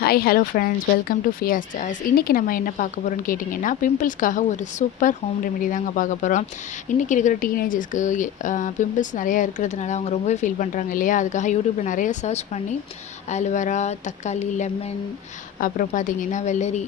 Hi hello friends, welcome to Fiya's choice. இன்றைக்கி நம்ம என்ன பார்க்க போகிறோம்னு கேட்டிங்கன்னா, பிம்பிள்ஸ்க்காக ஒரு சூப்பர் ஹோம் ரெமெடி தாங்க பார்க்க போகிறோம். இன்றைக்கி இருக்கிற டீனேஜர்ஸ்க்கு பிம்பிள்ஸ் நிறையா இருக்கிறதுனால அவங்க ரொம்பவே ஃபீல் பண்ணுறாங்க இல்லையா? அதுக்காக யூடியூப்பில் நிறைய சர்ச் பண்ணி ஆலோவேரா, தக்காளி, லெமன், அப்புறம் பார்த்திங்கன்னா வெள்ளரி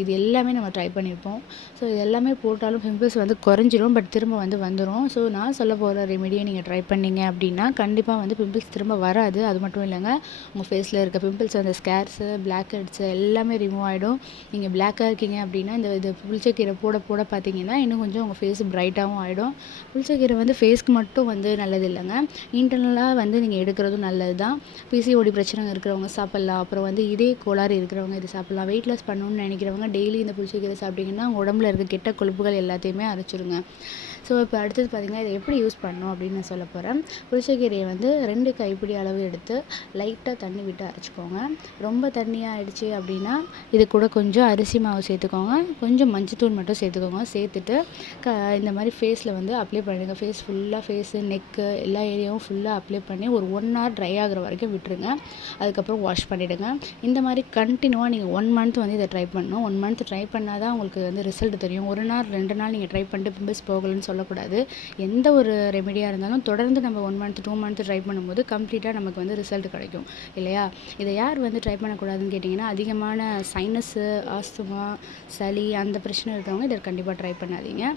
இது எல்லாமே நம்ம ட்ரை பண்ணியிருப்போம். ஸோ இது எல்லாமே போட்டாலும் பிம்பிள்ஸ் வந்து குறைஞ்சிரும், பட் திரும்ப வந்துடும். ஸோ நான் சொல்ல போகிற ரெமெடியை நீங்கள் ட்ரை பண்ணிங்க அப்படின்னா கண்டிப்பாக வந்து பிம்பிள்ஸ் திரும்ப வராது. அது மட்டும் இல்லைங்க, உங்கள் ஃபேஸில் இருக்க பிம்பிள்ஸ், அந்த ஸ்கேர்ஸு, பிளாக் ஹெட்ஸு எல்லாமே ரிமூவ் ஆகிடும். நீங்கள் பிளாக்காக இருக்கீங்க அப்படின்னா இது புளிச்சக்கீரை போட போட பார்த்தீங்கன்னா இன்னும் கொஞ்சம் உங்கள் ஃபேஸ் பிரைட்டாகவும் ஆகிடும். புளிச்சக்கீரை வந்து ஃபேஸ்க்கு மட்டும் வந்து நல்லது இல்லைங்க, இன்டர்னலாக வந்து நீங்கள் எடுக்கிறதும் நல்லது தான். பிசிஓடி பிரச்சனை இருக்கிறவங்க சாப்பிட்லாம். அப்புறம் வந்து இதே கோளாறு இருக்கிறவங்க இது சாப்பிட்லாம். வெயிட் லாஸ் பண்ணணும்னு நினைக்கிறவங்க டெய்லி இந்த புளிச்சக்கீரை சாப்பிட்டிங்கன்னா உங்கள் உடம்புல இருக்க கெட்ட கொழுப்புகள் எல்லாத்தையுமே அரைச்சிருங்க. ஸோ இப்போ அடுத்தது பார்த்திங்கன்னா இதை எப்படி யூஸ் பண்ணணும் அப்படின்னு நான் சொல்ல போகிறேன். புளிச்சக்கீரையை வந்து 2 கைப்பிடி அளவு எடுத்து லைட்டாக தண்ணி விட்டு அரைச்சிக்கோங்க. ரொம்ப தண்ணியாக ஆயிடுச்சு அப்படின்னா இது கூட கொஞ்சம் அரிசி மாவு சேர்த்துக்கோங்க, கொஞ்சம் மஞ்சத்தூள் மட்டும் சேர்த்துக்கோங்க. சேர்த்துட்டு இந்த மாதிரி ஃபேஸில் வந்து அப்ளை பண்ணிடுங்க. ஃபேஸ் ஃபுல்லாக, ஃபேஸு, நெக்கு எல்லா ஏரியாவும் ஃபுல்லாக அப்ளை பண்ணி ஒரு 1 hour ட்ரை ஆகிற வரைக்கும் விட்டுருங்க. அதுக்கப்புறம் வாஷ் பண்ணிவிடுங்க. இந்த மாதிரி கண்டினியூவாக நீங்கள் 1 month வந்து இதை ட்ரை பண்ணணும். 1 month ட்ரை பண்ணால் தான் உங்களுக்கு வந்து ரிசல்ட் தெரியும். 1 நாள் 2 நாள் நீங்கள் ட்ரை பண்ணிட்டு பிம்பிள்ஸ் போகலன்னு சொல்லக்கூடாது. எந்த ஒரு ரெமெடியாக இருந்தாலும் தொடர்ந்து நம்ம 1 month 2 month ட்ரை பண்ணும்போது கம்ப்ளீட்டாக நமக்கு வந்து ரிசல்ட் கிடைக்கும் இல்லையா? இதை யார் வந்து ட்ரை பண்ணக்கூடாதுன்னு கேட்டிங்கன்னா, அதிகமான சைனஸு, ஆஸ்துமா, சளி அந்த பிரச்சனை இருக்கிறவங்க இதை கண்டிப்பாக ட்ரை பண்ணாதீங்க.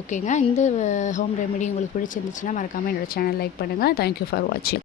ஓகேங்க, இந்த ஹோம் ரெமெடி உங்களுக்கு பிடிச்சிருந்துச்சுன்னா மறக்காமல் என்னோடய சேனல் லைக் பண்ணுங்கள். தேங்க்யூ ஃபார் வாட்சிங்.